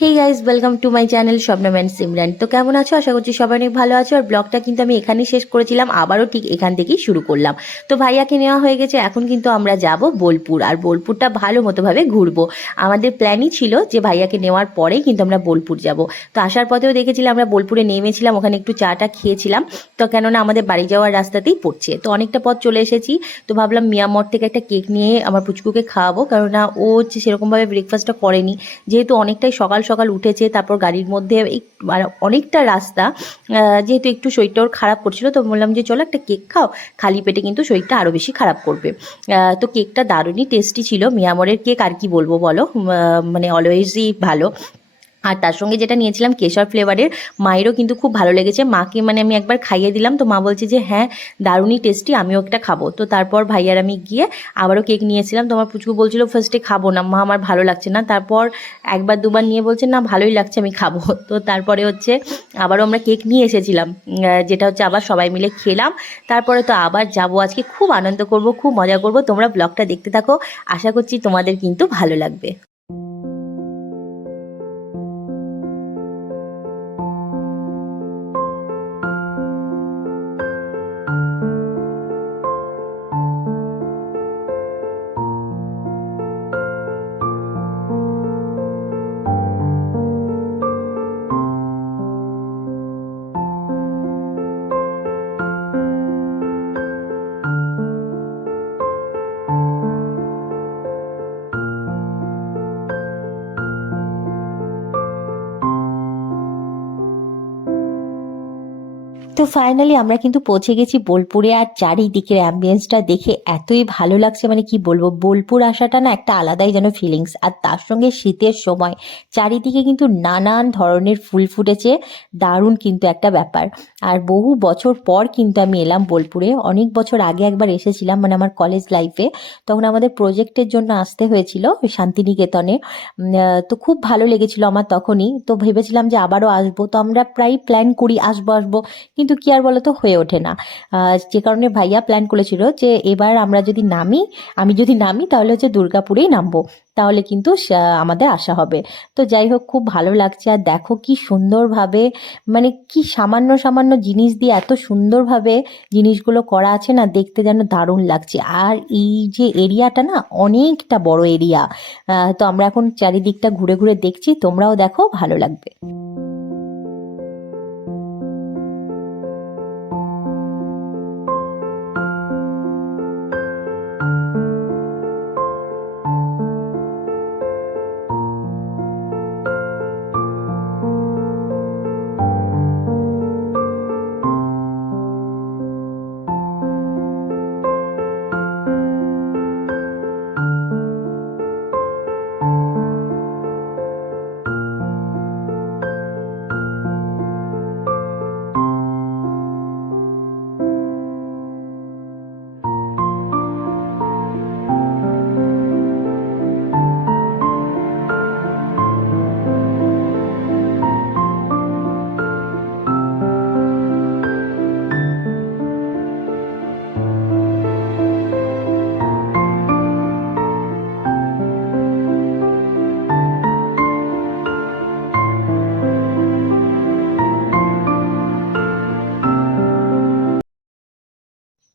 Hey guys, welcome to my channel Shabnam and Simran. তো কেমন আছো? আশা করছি সবাই অনেক ভালো আছো। আর ব্লগটা কিন্তু আমি এখানেই শেষ করেছিলাম, আবারও ঠিক এখান থেকেই শুরু করলাম। তো ভাইয়াকে নেওয়া হয়ে গেছে, এখন কিন্তু আমরা যাব বোলপুর। আর বোলপুরটা ভালো মতোভাবে ঘুরবো। আমাদের প্ল্যানই ছিল যে ভাইয়াকে নেওয়ার পরেই কিন্তু আমরা বোলপুর যাব। তো আসার পথেও দেখেছিলাম আমরা বোলপুরে নেমেছিলাম, ওখানে একটু চাটা খেয়েছিলাম। তো কেননা আমাদের বাড়ি যাওয়ার রাস্তাতেই পড়ছে, তো অনেকটা পথ চলে এসেছি। তো ভাবলাম মিয়ামর থেকে একটা কেক নিয়ে আমার পুচকুকে খাওয়াবো, কেননা ও হচ্ছে সেরকমভাবে ব্রেকফাস্টটা করেনি। যেহেতু অনেকটাই সকাল সকাল উঠেছে, তারপর গাড়ির মধ্যে অনেকটা রাস্তা, যেহেতু একটু শরীরটা ওর খারাপ করছিল, তো বললাম যে চলো একটা কেক খাও, খালি পেটে কিন্তু শরীরটা আরও বেশি খারাপ করবে। তো কেকটা দারুণই টেস্টি ছিল। মিয়ামরের কেক আর কি বলবো বলো, মানে অলওয়েজই ভালো। আর তার সঙ্গে যেটা নিয়েছিলাম কেশর ফ্লেভারের, মায়েরও কিন্তু খুব ভালো লেগেছে। মাকে মানে আমি একবার খাইয়ে দিলাম, তো মা বলছে যে হ্যাঁ দারুণই টেস্টি, আমিও একটা খাবো। তো তারপর ভাইয়ার আমি গিয়ে আবারও কেক নিয়েছিলাম। তো আমার পুচকু বলছিল ফার্স্টে খাবো না মা, আমার ভালো লাগছে না। তারপর একবার দুবার নিয়ে বলছে না ভালোই লাগছে, আমি খাবো। তো তারপরে হচ্ছে আবারও আমরা কেক নিয়ে এসেছিলাম, যেটা হচ্ছে আবার সবাই মিলে খেলাম। তারপরে তো আবার যাব, আজকে খুব আনন্দ করব, খুব মজা করব। তোমরা ব্লগটা দেখতে থাকো, আশা করছি তোমাদের কিন্তু ভালো লাগবে। তো ফাইনালি আমরা কিন্তু পৌঁছে গেছি বোলপুরে। আর চারিদিকের অ্যাম্বিয়েন্সটা দেখে এতই ভালো লাগছে, মানে কি বলবো, বোলপুর আসাটা না একটা আলাদাই যেন ফিলিংস। আর তার সঙ্গে শীতের সময় চারিদিকে কিন্তু নানান ধরনের ফুল ফুটেছে, দারুণ কিন্তু একটা ব্যাপার। আর বহু বছর পর কিন্তু আমি এলাম বোলপুরে। অনেক বছর আগে একবার এসেছিলাম, মানে আমার কলেজ লাইফে, তখন আমাদের প্রজেক্টের জন্য আসতে হয়েছিল ওই শান্তিনিকেতনে। তো খুব ভালো লেগেছিল আমার তখনই। তো ভেবেছিলাম যে আবারও আসবো, তো আমরা প্রায় প্ল্যান করি আসবো আসবো, কিন্তু কি আর বলতো, হয়ে ওঠে না। যে কারণে ভাইয়া প্ল্যান করেছিল যে এবার আমরা যদি নামি, আমি যদি নামি তাহলে হচ্ছে দুর্গাপুরেই নামবো, তাহলে কিন্তু আমাদের আসা হবে। তো যাই হোক, খুব ভালো লাগছে। আর দেখো কি সুন্দরভাবে, মানে কি সামান্য সামান্য জিনিস দিয়ে এত সুন্দরভাবে জিনিসগুলো করা আছে না, দেখতে যেন দারুণ লাগছে। আর এই যে এরিয়াটা না অনেকটা বড় এরিয়া। তো আমরা এখন চারিদিকটা ঘুরে ঘুরে দেখছি, তোমরাও দেখো, ভালো লাগবে।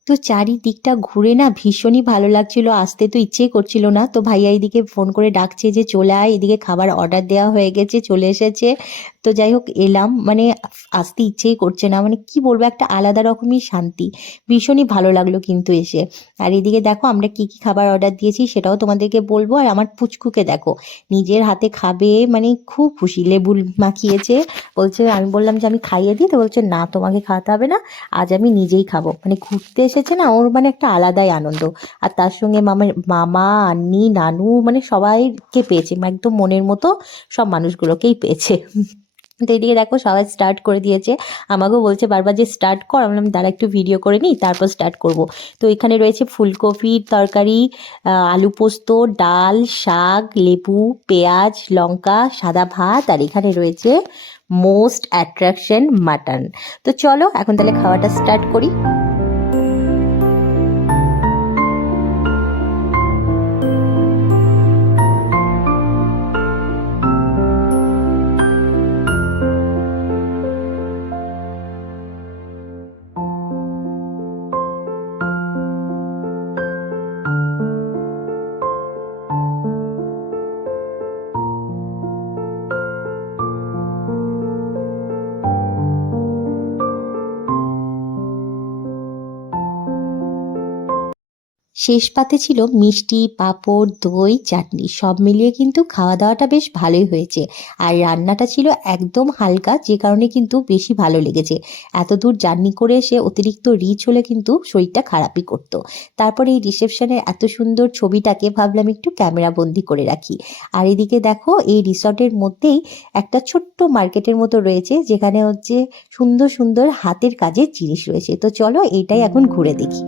তো চারিদিকটা ঘুরে না ভীষণই ভালো লাগছিল, আসতে তো ইচ্ছেই করছিল না। তো ভাইয়া এদিকে ফোন করে ডাকছে যে চলে আয়, এদিকে খাবার অর্ডার দেওয়া হয়ে গেছে, চলে এসেছে। তো যাই হোক এলাম, মানে আসতে ইচ্ছেই করছে না, মানে কি বলবো, একটা আলাদা রকমই শান্তি। ভীষণই ভালো লাগলো কিন্তু এসে। আর এদিকে দেখো আমরা কি কি খাবার অর্ডার দিয়েছি সেটাও তোমাদেরকে বলবো। আর আমার পুচকুকে দেখো, নিজের হাতে খাবে, মানে খুব খুশি, লেবু মাখিয়েছে। বলছে, আমি বললাম যে আমি খাইয়ে দিই, তো বলছে না তোমাকে খাওয়াতে হবে না, আজ আমি নিজেই খাবো। মানে ঘুরতে এসেছে না, ওর মানে একটা আলাদাই আনন্দ। আর তার সঙ্গে মামা, আন্নি, নানু, মানে সবাইকে পেয়েছে, একদম মনের মতো সব মানুষগুলোকেই পেয়েছে। তো এইদিকে দেখো সবাই স্টার্ট করে দিয়েছে। আমাকেও বলছে বারবার যে স্টার্ট কর, আমি বললাম দাঁড়া একটু ভিডিও করে নিই, তারপর স্টার্ট করব। তো এখানে রয়েছে ফুলকপির তরকারি, আলু পোস্ত, ডাল, শাক, লেবু, পেঁয়াজ, লঙ্কা, সাদা ভাত, আর এখানে রয়েছে মোস্ট অ্যাট্রাকশন মাটন। তো চলো এখন তাহলে খাওয়াটা স্টার্ট করি। শেষ পাতে ছিল মিষ্টি, পাঁপড়, দই, চাটনি, সব মিলিয়ে কিন্তু খাওয়া দাওয়াটা বেশ ভালোই হয়েছে। আর রান্নাটা ছিল একদম হালকা, যে কারণে কিন্তু বেশি ভালো লেগেছে। এত দূর জার্নি করে এসে অতিরিক্ত রিচ হলে কিন্তু শরীরটা খারাপই করতো। তারপরে এই রিসেপশনের এত সুন্দর ছবিটাকে ভাবলাম একটু ক্যামেরা বন্দি করে রাখি। আর এদিকে দেখো, এই রিসর্টের মধ্যেই একটা ছোট্ট মার্কেটের মতো রয়েছে, যেখানে হচ্ছে সুন্দর সুন্দর হাতের কাজের জিনিস রয়েছে। তো চলো এইটাই এখন ঘুরে দেখি।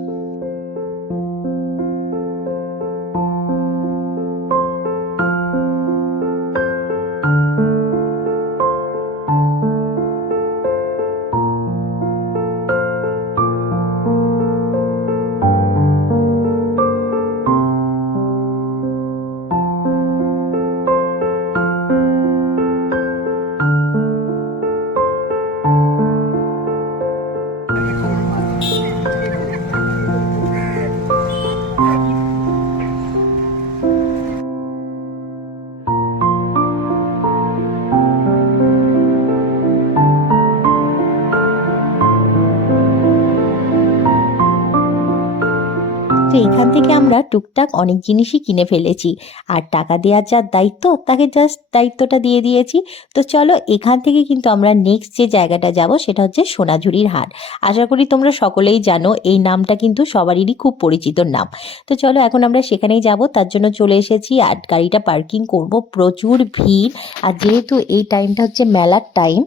তো এখান থেকে আমরা টুকটাক অনেক জিনিসই কিনে ফেলেছি। আর টাকা দেওয়ার যার দায়িত্ব, তাকে জাস্ট দায়িত্বটা দিয়ে দিয়েছি। তো চলো, এখান থেকে কিন্তু আমরা নেক্সট যে জায়গাটা যাব সেটা হচ্ছে সোনাঝুরির হাট। আশা করি তোমরা সকলেই জানো, এই নামটা কিন্তু সবারই খুব পরিচিত নাম। তো চলো, এখন আমরা সেখানেই যাব, তার জন্য চলে এসেছি। আর গাড়িটা পার্কিং করব, প্রচুর ভিড়। আর যেহেতু এই টাইমটা হচ্ছে মেলার টাইম,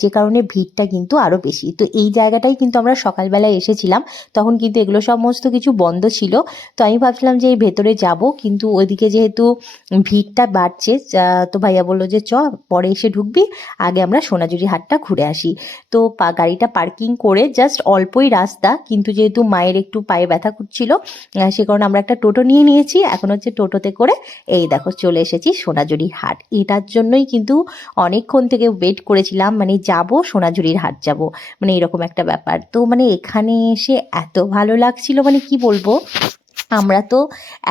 যে কারণে ভিড়টা কিন্তু আরও বেশি। তো এই জায়গাটাই কিন্তু আমরা সকালবেলায় এসেছিলাম, তখন কিন্তু এগুলো সমস্ত কিছু বন্ধ ছিল। তো আমি ভাবছিলাম যে এই ভেতরে যাব, কিন্তু ওইদিকে যেহেতু ভিড়টা বাড়ছে, তো ভাইয়া বললো যে চ, পরে এসে ঢুকবি, আগে আমরা সোনাঝুরি হাটটা ঘুরে আসি। তো গাড়িটা পার্কিং করে জাস্ট অল্পই রাস্তা, কিন্তু যেহেতু মায়ের একটু পায়ে ব্যথা করছিল, সে কারণে আমরা একটা টোটো নিয়ে নিয়েছি। এখন হচ্ছে টোটোতে করে এই দেখো চলে এসেছি সোনাঝুরির হাট। এটার জন্যই কিন্তু অনেকক্ষণ থেকে ওয়েট করেছিলাম, মানে যাব সোনাঝুরির হাট যাব, মানে এরকম একটা ব্যাপার। তো মানে এখানে এসে এত ভালো লাগছিল, মানে কি বলবো, আমরা তো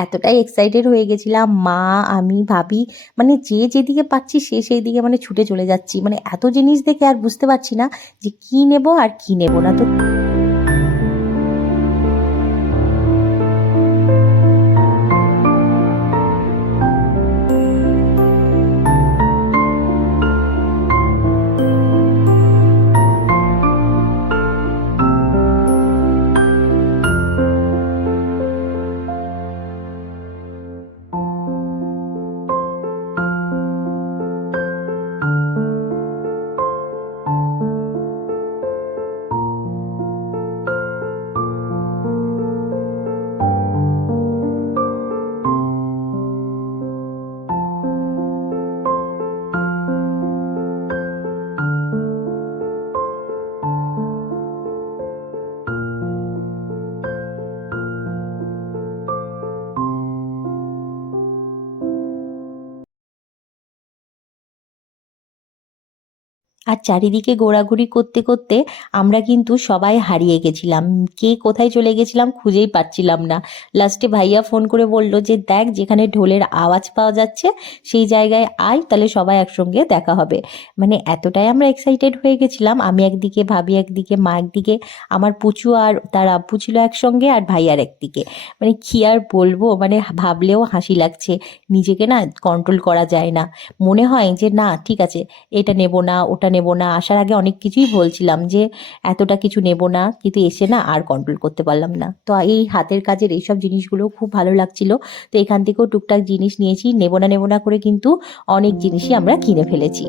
এতটাই এক্সাইটেড হয়ে গেছিলাম, মা, আমি, ভাবি, মানে যে যেদিকে পাচ্ছি সে সেই দিকে মানে ছুটে চলে যাচ্ছি। মানে এত জিনিস দেখে আর বুঝতে পারছি না যে কি নেব আর কি নেব না। তো আর চারিদিকে ঘোরাঘুরি করতে করতে আমরা কিন্তু সবাই হারিয়ে গেছিলাম, কে কোথায় চলে গেছিলাম খুঁজেই পাচ্ছিলাম না। লাস্টে ভাইয়া ফোন করে বলল যে দেখ, যেখানে ঢোলের আওয়াজ পাওয়া যাচ্ছে সেই জায়গায় আয়, তাহলে সবাই একসঙ্গে দেখা হবে। মানে এতটাই আমরা এক্সাইটেড হয়ে গেছিলাম, আমি একদিকে, ভাবি একদিকে, মা একদিকে, আমার পুচু আর তার আব্বু ছিল একসঙ্গে, আর ভাইয়ার একদিকে। মানে কি আর বলবো, মানে ভাবলেও হাসি লাগছে, নিজেকে না কন্ট্রোল করা যায় না। মনে হয় যে না ঠিক আছে, এটা নেব না, ওটা নেব না। আসার আগে অনেক কিছুই বলছিলাম যে এতটা কিছু নেব না, কিন্তু এসে না আর কন্ট্রোল করতে পারলাম না। তো এই হাতের কাজের এইসব জিনিসগুলো খুব ভালো লাগছিল। তো এখান থেকেও টুকটাক জিনিস নিয়েছি, নেব না করে কিন্তু অনেক জিনিসই আমরা কিনে ফেলেছি।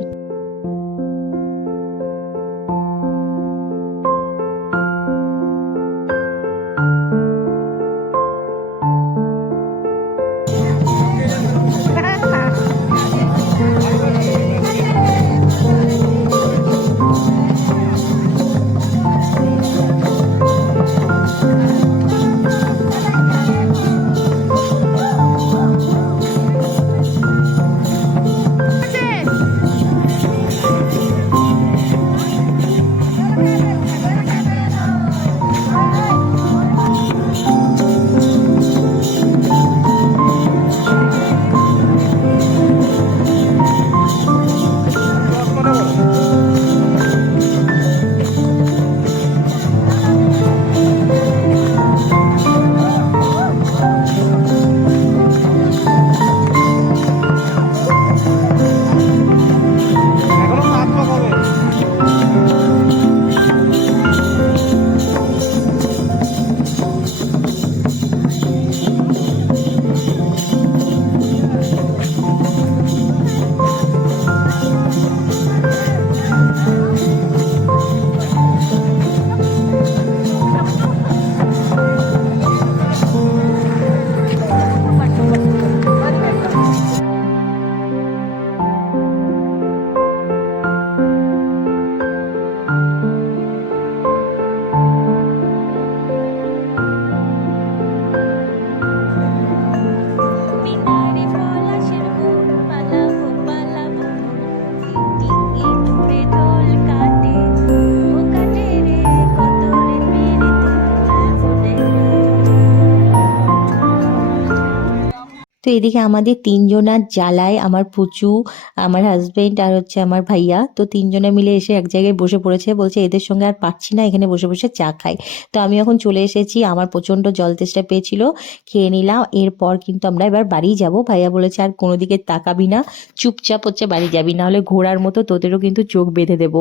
এদিকে আমাদের তিনজনার জ্বালায় আমার পুচু, আমার হাজবেন্ড আর হচ্ছে আমার ভাইয়া, তো তিনজনে মিলে এসে এক জায়গায় বসে পড়েছে, বলছে এদের সঙ্গে আর পারছি না, এখানে বসে বসে চা খাই। তো আমি এখন চলে এসেছি, আমার প্রচণ্ড জল তেষ্টা পেয়েছিল, খেয়ে নিলাম। এরপর কিন্তু আমরা এবার বাড়ি যাব। ভাইয়া বলেছে আর কোনো দিকে তাকাবি না, চুপচাপ হচ্ছে বাড়ি যাবি, নাহলে ঘোড়ার মতো তোদেরও কিন্তু চোখ বেঁধে দেবো,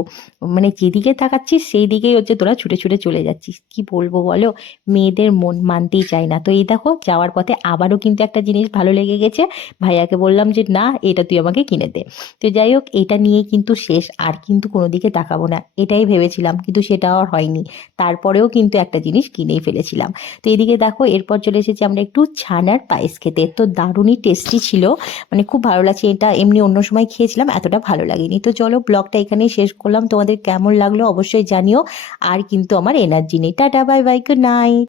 মানে যেদিকে তাকাচ্ছিস সেই দিকেই হচ্ছে তোরা ছুটে ছুটে চলে যাচ্ছিস। কি বলবো বলো, মেয়েদের মন মানতেই চায় না। তো এই দেখো যাওয়ার পথে আবারও কিন্তু একটা জিনিস ভালো লেগে গেছে, ভাইয়াকে বললাম যে না এটা তুই আমাকে কিনে দে। তো যাই হোক, এটা নিয়েই কিন্তু শেষ, আর কিন্তু কোনো দিকে তাকাবো না এটাই ভেবেছিলাম, কিন্তু সেটা আর হয়নি। তারপরেও কিন্তু একটা জিনিস কিনেই ফেলেছিলাম। তো এদিকে দেখো এরপর চলে এসেছি আমরা একটু ছানার পায়েস খেতে, তো দারুণই টেস্টি ছিল, মানে খুব ভালো লাগছে। এটা এমনি অন্য সময় খেয়েছিলাম, এতটা ভালো লাগেনি। তো চলো ব্লগটা এখানেই শেষ করলাম, তোমাদের কেমন লাগলো অবশ্যই জানিও। আর কিন্তু আমার এনার্জি নেই। Tata bye bye, good night.